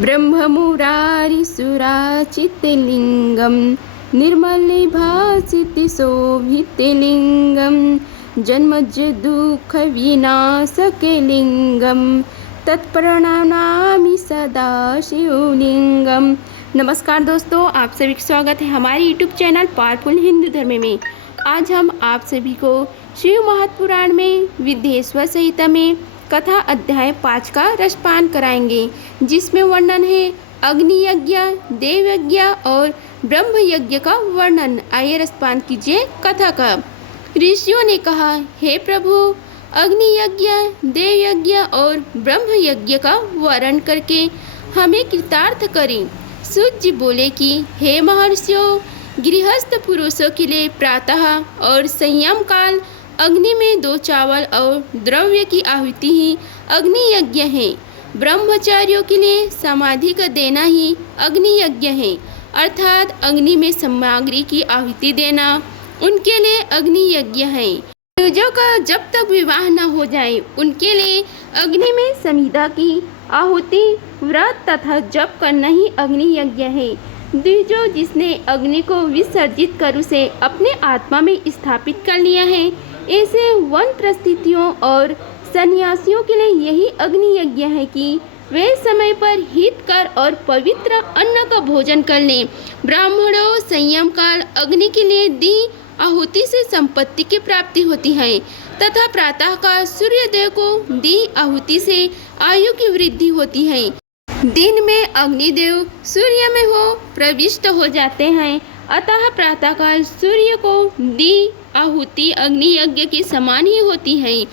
ब्रह्ममुरारिसुराचितलिङ्गं निर्मले भासिते शोभितलिङ्गं जन्मजदुःखविनाशकलिङ्गं तत्प्रणमामि सदा शिवलिंगम। नमस्कार दोस्तों, आप सभी का स्वागत है हमारे यूट्यूब चैनल पावरफुल हिंदू धर्म में। आज हम आप सभी को शिव महापुराण में विद्येश्वर संहिता में कथा अध्याय 5 का रसपान कराएंगे, जिसमें वर्णन है अग्नि यज्ञ, देव यज्ञ और ब्रह्म यज्ञ का वर्णन। आइए रसपान कीजिए कथा का। ऋषियों ने कहा, हे प्रभु, अग्नि यज्ञ, देव यज्ञ और ब्रह्म यज्ञ का वर्णन करके हमें कृतार्थ करें। सूत जी बोले कि हे महर्षियों, गृहस्थ पुरुषों के लिए प्रातः और संयम काल अग्नि में 2 चावल और द्रव्य की आहुति ही अग्नि यज्ञ है। ब्रह्मचारियों के लिए समाधि का देना ही अग्नि यज्ञ है, अर्थात अग्नि में सामग्री की आहुति देना उनके लिए अग्नि यज्ञ है। द्विजों का जब तक विवाह न हो जाए उनके लिए अग्नि में समिधा की आहुति, व्रत तथा जप करना ही अग्नि यज्ञ है। द्विजो जिसने अग्नि को विसर्जित कर उसे अपने आत्मा में स्थापित कर लिया है, ऐसे वानप्रस्थियों और सन्यासियों के लिए यही अग्नि यज्ञ है कि वे समय पर हितकर और पवित्र अन्न का भोजन कर लें। ब्राह्मणों संयम काल अग्नि के लिए दी आहुति से संपत्ति की प्राप्ति होती है तथा प्रातः काल सूर्यदेव को दी आहुति से आयु की वृद्धि होती है। दिन में अग्निदेव सूर्य में हो प्रविष्ट हो जाते हैं, अतः प्रातःकाल सूर्य को दी आहुति अग्नि यज्ञ के समान ही होती है।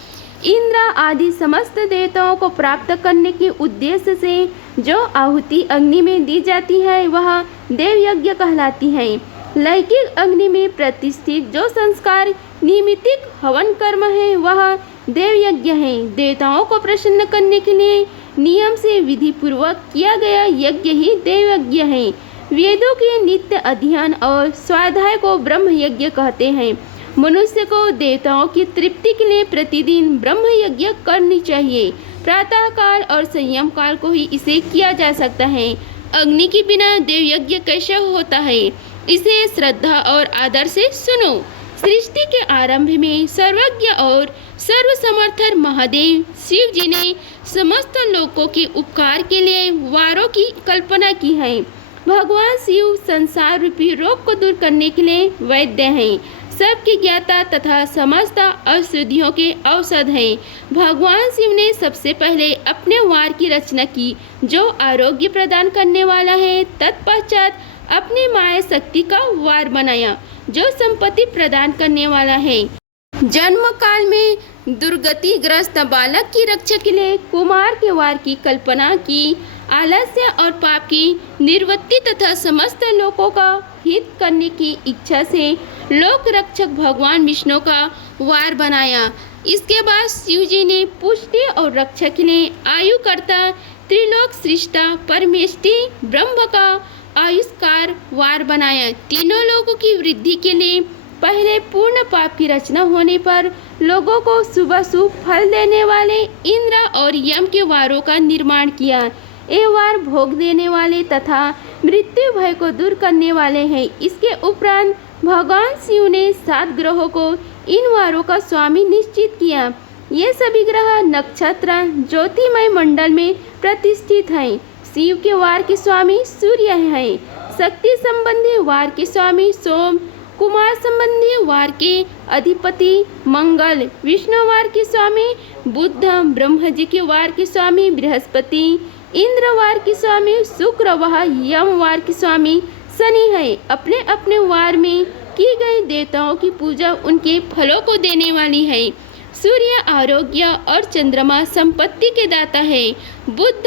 इंद्र आदि समस्त देवताओं को प्राप्त करने के उद्देश्य से जो आहुति अग्नि में दी जाती है वह देव यज्ञ कहलाती है। लौकिक अग्नि में प्रतिष्ठित जो संस्कार निमित्तिक हवन कर्म है वह देव यज्ञ है। देवताओं को प्रसन्न करने के लिए नियम से विधि पूर्वक किया गया यज्ञ ही देव यज्ञ है। वेदों के नित्य अध्ययन और स्वाध्याय को ब्रह्म यज्ञ कहते हैं। मनुष्य को देवताओं की तृप्ति के लिए प्रतिदिन ब्रह्म यज्ञ करनी चाहिए। प्रातः काल और संयम काल को ही इसे किया जा सकता है। अग्नि के बिना देव यज्ञ कैसे होता है, इसे श्रद्धा और आदर से सुनो। सृष्टि के आरंभ में सर्वज्ञ और सर्वसमर्थ महादेव शिव जी ने समस्त लोगों के उपकार के लिए वारों की कल्पना की है। भगवान शिव संसार रूपी रोग को दूर करने के लिए वैद्य हैं, सबकी ज्ञाता तथा समस्त औषधियों के औषध हैं। भगवान शिव ने सबसे पहले अपने वार की रचना की जो आरोग्य प्रदान करने वाला है। तत्पश्चात अपनी माया शक्ति का वार बनाया जो संपत्ति प्रदान करने वाला है। जन्म काल में दुर्गतिग्रस्त बालक की रक्षा के लिए कुमार के वार की कल्पना की। आलस्य और पाप की निवृत्ति तथा समस्त लोगों का हित करने की इच्छा से लोक रक्षक भगवान विष्णु का वार बनाया। इसके बाद शिव जी ने पुष्टि और रक्षा के लिए आयुकर्ता त्रिलोक सृष्टा परमेष्टि ब्रह्म का आयुष्कार वार बनाया। तीनों लोगों की वृद्धि के लिए पहले पूर्ण पाप की रचना होने पर लोगों को शुभ शुभ फल देने वाले इंद्र और यम के वारों का निर्माण किया। ये वार भोग देने वाले तथा मृत्यु भय को दूर करने वाले हैं। इसके उपरांत भगवान शिव ने 7 ग्रहों को इन वारों का स्वामी निश्चित किया। ये सभी ग्रह नक्षत्र ज्योतिमय मंडल में प्रतिष्ठित हैं। शिव के वार के स्वामी सूर्य हैं, शक्ति संबंधी वार के स्वामी सोम, कुमार संबंधी वार के अधिपति मंगल, विष्णु वार के स्वामी बुध, ब्रह्म जी के वार के स्वामी बृहस्पति, इंद्र वार के स्वामी शुक्र व यम वार के स्वामी शनि है। अपने अपने वार में की गई देवताओं की पूजा उनके फलों को देने वाली है। सूर्य आरोग्य और चंद्रमा संपत्ति के दाता है। बुध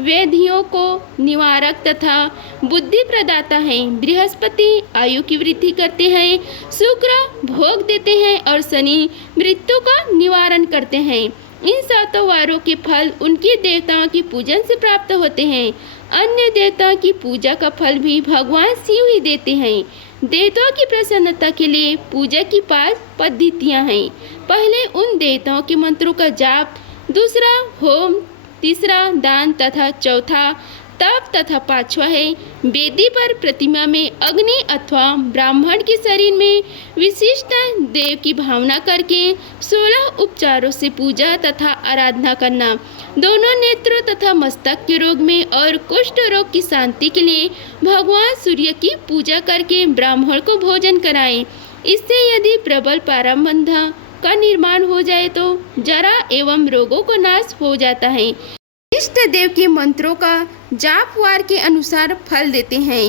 व्याधियों को निवारक तथा बुद्धि प्रदाता है। बृहस्पति आयु की वृद्धि करते हैं। शुक्र भोग देते हैं और शनि मृत्यु का निवारण करते हैं। इन 7 वारों के फल उनके देवताओं की पूजन से प्राप्त होते हैं। अन्य देवताओं की पूजा का फल भी भगवान शिव ही देते हैं। देवताओं की प्रसन्नता के लिए पूजा की 5 पद्धतियाँ हैं। पहले उन देवताओं के मंत्रों का जाप, दूसरा होम, तीसरा दान तथा चौथा तप तथा पांचवा है वेदी पर प्रतिमा में अग्नि अथवा ब्राह्मण के शरीर में विशिष्ट देव की भावना करके 16 उपचारों से पूजा तथा आराधना करना। दोनों नेत्रों तथा मस्तक के रोग में और कुष्ठ रोग की शांति के लिए भगवान सूर्य की पूजा करके ब्राह्मण को भोजन कराएं। इससे यदि प्रबल पारंबंधा का निर्माण हो जाए तो जरा एवं रोगों को नाश हो जाता है। इष्ट देव के मंत्रों का जाप वार के अनुसार फल देते हैं।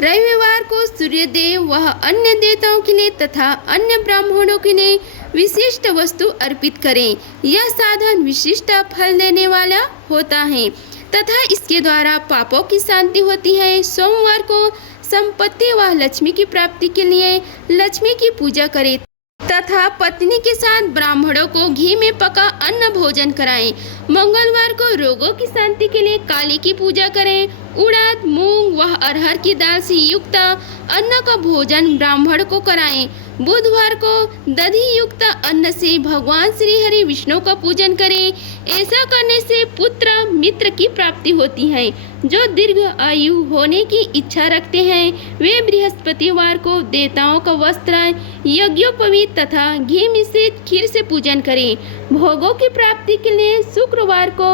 रविवार को सूर्य देव व अन्य देवताओं के लिए तथा अन्य ब्राह्मणों के लिए विशिष्ट वस्तु अर्पित करें। यह साधन विशिष्ट फल देने वाला होता है तथा इसके द्वारा पापों की शांति होती है। सोमवार को संपत्ति व लक्ष्मी की प्राप्ति के लिए लक्ष्मी की पूजा करें तथा पत्नी के साथ ब्राह्मणों को घी में पका अन्न भोजन कराएं। मंगलवार को रोगों की शांति के लिए काली की पूजा करें। उड़द, मूंग व अरहर की दाल से युक्त अन्न का भोजन ब्राह्मण को कराएं। बुधवार को दधि युक्त अन्न से भगवान श्री हरि विष्णु का पूजन करें। ऐसा करने से पुत्र मित्र की प्राप्ति होती है। जो दीर्घ आयु होने की इच्छा रखते हैं वे बृहस्पतिवार को देवताओं का वस्त्र यज्ञोपवीत तथा घी मिश्रित खीर से पूजन करें। भोगों की प्राप्ति के लिए शुक्रवार को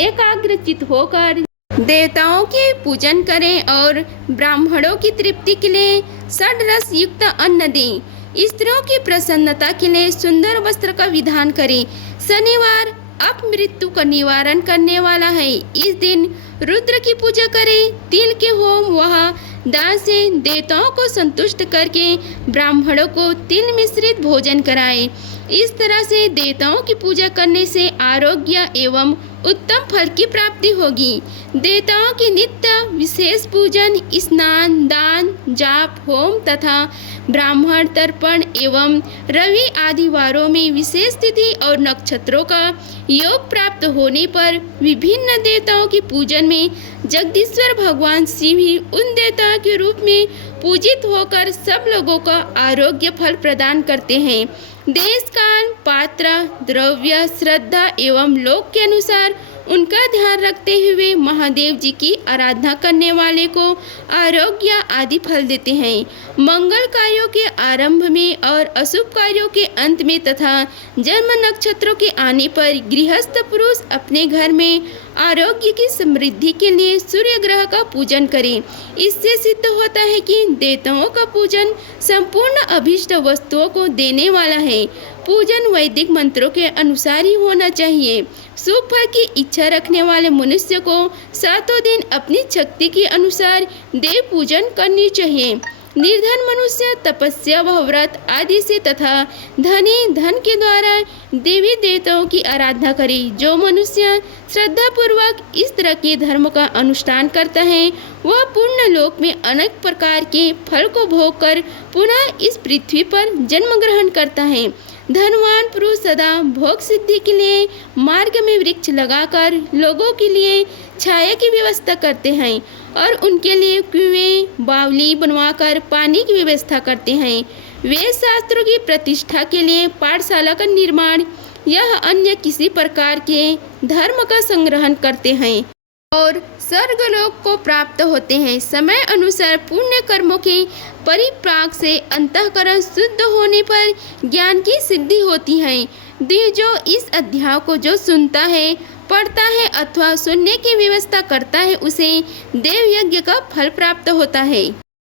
एकाग्रचित होकर देवताओं के पूजन करें और ब्राह्मणों की तृप्ति के लिए षड्रस युक्त अन्न दें। स्त्रियों की प्रसन्नता के लिए सुंदर वस्त्र का विधान करें। शनिवार अपमृत्यु का निवारण करने वाला है। इस दिन रुद्र की पूजा करें। तिल के होम वह दान से देवताओं को संतुष्ट करके ब्राह्मणों को तिल मिश्रित भोजन कराएं। इस तरह से देवताओं की पूजा करने से आरोग्य एवं उत्तम फल की प्राप्ति होगी। देवताओं की नित्य विशेष पूजन, स्नान, दान, जाप, होम तथा ब्राह्मण तर्पण एवं रवि आदि वारों में विशेष तिथि और नक्षत्रों का योग प्राप्त होने पर विभिन्न देवताओं की पूजन में जगदीश्वर भगवान शिव ही उन देवताओं के रूप में पूजित होकर सब लोगों का आरोग्य फल प्रदान करते हैं। देश काल, पात्र, द्रव्य, श्रद्धा एवं लोक के अनुसार उनका ध्यान रखते हुए महादेव जी की आराधना करने वाले को आरोग्य आदि फल देते हैं। मंगल कार्यों के आरंभ में और अशुभ कार्यों के अंत में तथा जन्म नक्षत्रों के आने पर गृहस्थ पुरुष अपने घर में आरोग्य की समृद्धि के लिए सूर्य ग्रह का पूजन करें। इससे सिद्ध होता है कि देवताओं का पूजन संपूर्ण अभीष्ट वस्तुओं को देने वाला है। पूजन वैदिक मंत्रों के अनुसार ही होना चाहिए। शुभ फल की इच्छा रखने वाले मनुष्य को सातों दिन अपनी शक्ति के अनुसार देव पूजन करनी चाहिए। निर्धन मनुष्य तपस्या व व्रत आदि से तथा धनी धन के द्वारा देवी देवताओं की आराधना करे। जो मनुष्य श्रद्धा पूर्वक इस तरह के धर्म का अनुष्ठान करता है वह पुण्य लोक में अनेक प्रकार के फल को भोग कर पुनः इस पृथ्वी पर जन्म ग्रहण करता है। धनवान पुरुष सदा भोग सिद्धि के लिए मार्ग में वृक्ष लगाकर लोगों के लिए छाया की व्यवस्था करते हैं और उनके लिए कुएं बावली बनवाकर पानी की व्यवस्था करते हैं। वेद शास्त्रों की प्रतिष्ठा के लिए पाठशाला का निर्माण यह अन्य किसी प्रकार के धर्म का संग्रहण करते हैं और स्वर्गलोक को प्राप्त होते हैं। समय अनुसार पुण्य कर्मों के परिप्राग से अंतःकरण शुद्ध होने पर ज्ञान की सिद्धि होती है। जो इस अध्याय को जो सुनता है, पढ़ता है अथवा सुनने की व्यवस्था करता है उसे देव यज्ञ का फल प्राप्त होता है।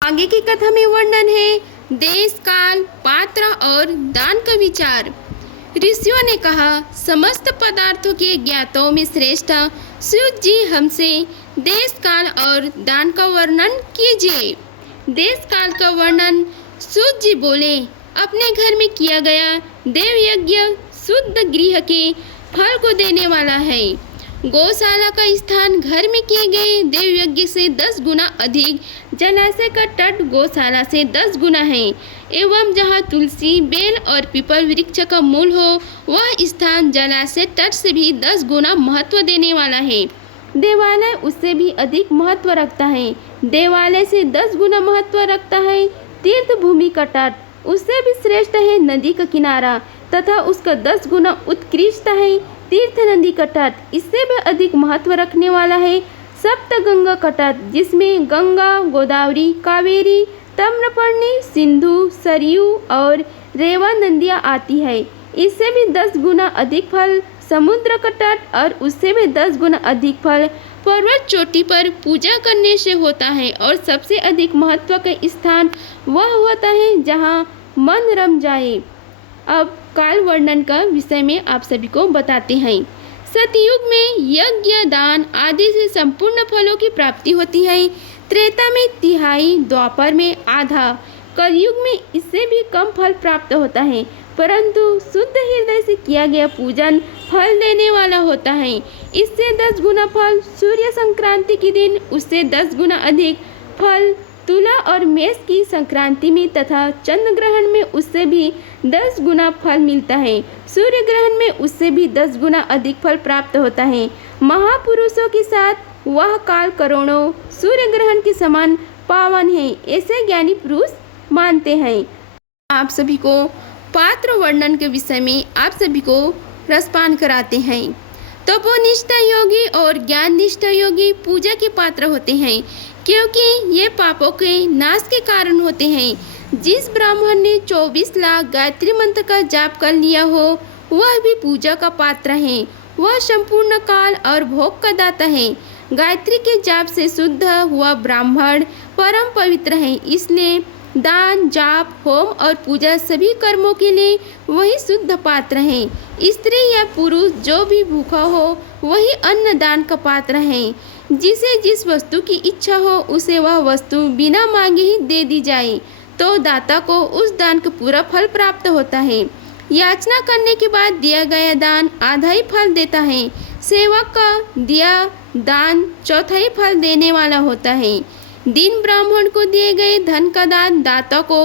आगे की कथा में वर्णन है देश, काल, पात्र और दान का विचार। ऋषियों ने कहा, समस्त पदार्थों के ज्ञातों में श्रेष्ठ सूत जी हमसे देश, काल और दान का वर्णन कीजिए। देश काल का वर्णन सूत जी बोले, अपने घर में किया गया देव यज्ञ शुद्ध गृह के फल को देने वाला है। गौशाला का स्थान घर में किए गए देव यज्ञ से 10 गुना अधिक, जलाशय का तट गौशाला से 10 गुना है एवं जहाँ तुलसी, बेल और पीपल वृक्ष का मूल हो वह स्थान जलाशय तट से भी 10 गुना महत्व देने वाला है। देवालय उससे भी अधिक महत्व रखता है। देवालय से 10 गुना महत्व रखता है तीर्थ भूमि का तट, उससे भी श्रेष्ठ है नदी का किनारा तथा उसका 10 गुना उत्कृष्ट है तीर्थ नदी का तट। इससे भी अधिक महत्व रखने वाला है सप्तगंगा कटत, जिसमें गंगा, गोदावरी, कावेरी, ताम्रपर्णी, सिंधु, सरयू और रेवा नदियाँ आती है। इससे भी 10 गुना अधिक फल समुद्र का तट और उससे भी 10 गुना अधिक फल पर्वत चोटी पर पूजा करने से होता है। और सबसे अधिक महत्व का स्थान वह होता है जहाँ मन रम जाए। अब काल वर्णन का विषय में आप सभी को बताते हैं। सतयुग में यज्ञ, दान आदि से संपूर्ण फलों की प्राप्ति होती है। त्रेता में तिहाई, द्वापर में आधा, कलयुग में इससे भी कम फल प्राप्त होता है, परंतु शुद्ध हृदय से किया गया पूजन फल देने वाला होता है। इससे 10 गुना फल सूर्य संक्रांति के दिन, उससे 10 गुना अधिक फल तुला और मेष की संक्रांति में तथा चंद्र ग्रहण में उससे भी 10 गुना फल मिलता है। सूर्य ग्रहण में उससे भी 10 गुना अधिक फल प्राप्त होता है। महापुरुषों के साथ वह काल करोड़ों सूर्य ग्रहण के समान पावन है, ऐसे ज्ञानी पुरुष मानते हैं। आप सभी को पात्र वर्णन के विषय में आप सभी को रसपान कराते हैं। तपोनिष्ठा योगी और ज्ञान निष्ठा योगी पूजा के पात्र होते हैं, क्योंकि ये पापों के नाश के कारण होते हैं। जिस ब्राह्मण ने 24 लाख गायत्री मंत्र का जाप कर लिया हो, वह भी पूजा का पात्र है। वह संपूर्ण काल और भोग का दाता है। गायत्री के जाप से शुद्ध हुआ ब्राह्मण परम पवित्र है, इसलिए दान, जाप, होम और पूजा सभी कर्मों के लिए वही शुद्ध पात्र है। स्त्री या पुरुष जो भी भूखा हो वही अन्न दान का पात्र है। जिसे जिस वस्तु की इच्छा हो उसे वह वस्तु बिना मांगे ही दे दी जाए तो दाता को उस दान का पूरा फल प्राप्त होता है। याचना करने के बाद दिया गया दान आधा ही फल देता है। सेवक का दिया दान चौथाई फल देने वाला होता है। दिन ब्राह्मण को दिए गए धन का दान दाता को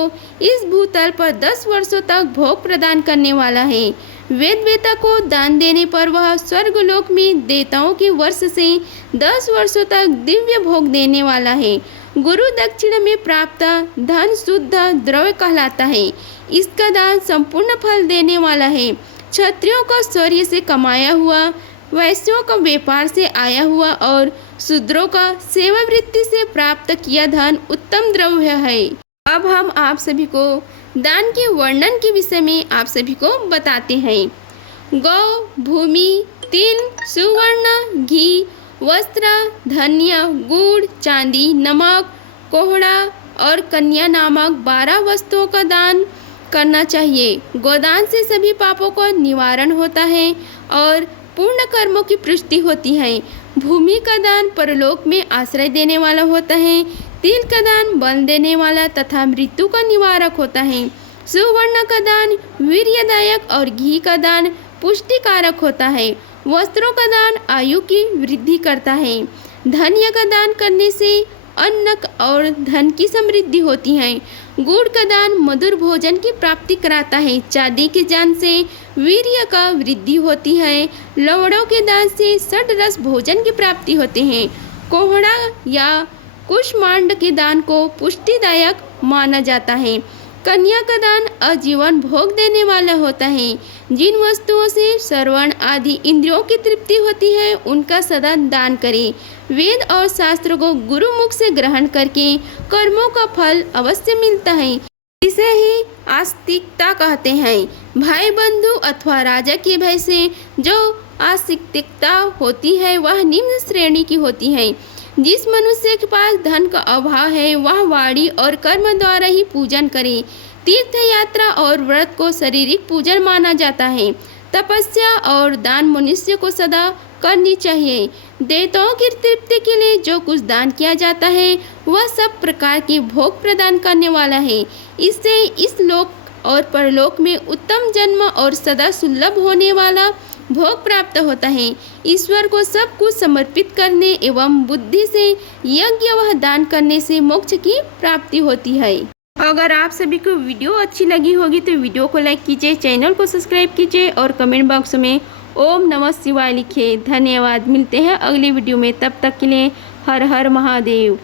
इस भूतल पर 10 वर्षों तक भोग प्रदान करने वाला है। वेद वेता को दान देने पर वह स्वर्गलोक में देवताओं के वर्ष से 10 वर्षों तक दिव्य भोग देने वाला है। गुरु दक्षिणा में प्राप्त धन शुद्ध द्रव्य कहलाता है। इसका दान संपूर्ण फल देने वाला है। क्षत्रियों का शौर्य से कमाया हुआ, वैश्यों का व्यापार से आया हुआ और शूद्रों का सेवावृत्ति से प्राप्त किया धन उत्तम द्रव्य है। अब हम आप सभी को दान के वर्णन के विषय में आप सभी को बताते हैं। गौ, भूमि, तिल, सुवर्ण, घी, वस्त्र, धन्य, गुड़, चांदी, नमक, कोहड़ा और कन्या नामक 12 वस्तुओं का दान करना चाहिए। गोदान से सभी पापों का निवारण होता है और पूर्ण कर्मों की पुष्टि होती है। भूमि का दान परलोक में आश्रय देने वाला होता है। तिल का दान बल देने वाला तथा मृत्यु का निवारक होता है। सुवर्ण का दान वीर्यदायक और घी का दान पुष्टिकारक होता है। वस्त्रों का दान आयु की वृद्धि करता है। धन्य का दान करने से अन्न और धन की समृद्धि होती है। गुड़ का दान मधुर भोजन की प्राप्ति कराता है। चांदी के दान से वीर्य का वृद्धि होती है। लवड़ों के दान से षड्रस भोजन की प्राप्ति होते हैं। कोहड़ा या कुष्मांड के दान को पुष्टिदायक माना जाता है। कन्या का दान आजीवन भोग देने वाला होता है। जिन वस्तुओं से श्रवण आदि इंद्रियों की तृप्ति होती है उनका सदा दान करें। वेद और शास्त्र को गुरु मुख से ग्रहण करके कर्मों का फल अवश्य मिलता है। इसे ही आस्तिकता कहते हैं। भाई बंधु अथवा राजा के भय से जो आस्तिकता होती है वह निम्न श्रेणी की होती है। जिस मनुष्य के पास धन का अभाव है वह वाणी और कर्म द्वारा ही पूजन करे। तीर्थ यात्रा और व्रत को शारीरिक पूजन माना जाता है। तपस्या और दान मनुष्य को सदा करनी चाहिए। देवताओं की तृप्ति के लिए जो कुछ दान किया जाता है वह सब प्रकार के भोग प्रदान करने वाला है। इससे इस लोक और परलोक में उत्तम जन्म और सदा सुलभ होने वाला भोग प्राप्त होता है। ईश्वर को सब कुछ समर्पित करने एवं बुद्धि से यज्ञ व दान करने से मोक्ष की प्राप्ति होती है। अगर आप सभी को वीडियो अच्छी लगी होगी तो वीडियो को लाइक कीजिए, चैनल को सब्सक्राइब कीजिए और कमेंट बॉक्स में ओम नमः शिवाय लिखिए। धन्यवाद। मिलते हैं अगली वीडियो में, तब तक के लिए हर हर महादेव।